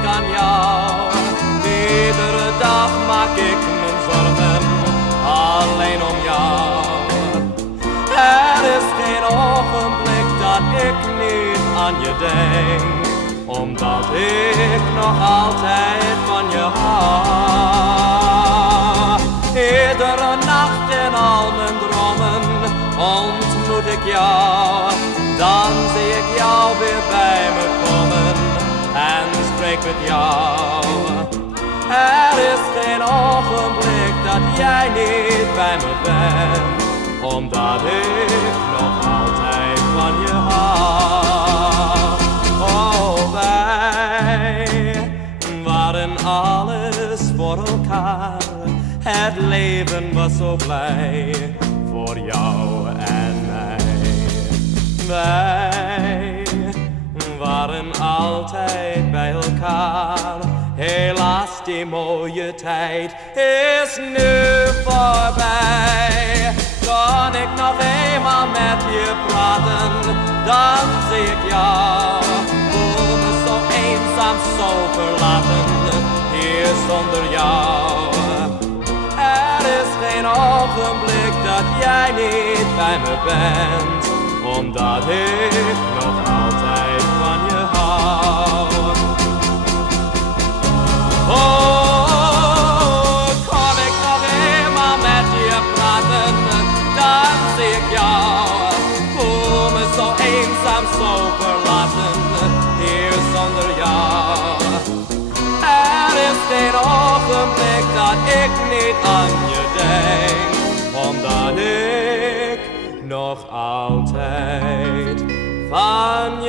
ik aan jou. Iedere dag maak ik mijn zorgen alleen om jou. Er is geen ogenblik dat ik niet aan je denk, omdat ik nog altijd van je hou. Iedere nacht in al mijn dromen ontmoet ik jou. Dan zie ik jou weer bij me komen en spreek met jou. Er is geen ogenblik dat jij niet bij me bent, omdat ik nog altijd van je hou. Oh, wij waren alles voor elkaar. Het leven was zo blij voor jou en mij. Wij waren altijd bij elkaar. Helaas, die mooie tijd is nu voorbij. Kan ik nog eenmaal met je praten, dan zie ik jou. Voel me zo eenzaam, zo verlaten, hier zonder jou. Er is geen ogenblik dat jij niet bij me bent, omdat ik nog altijd van je hou. Oh, kon ik nog eenmaal met je praten, dan zie ik jou. Voel me zo eenzaam, zo verlaten, hier zonder jou. Er is geen ogenblik dat ik niet aan je denk, omdat ik nog altijd van je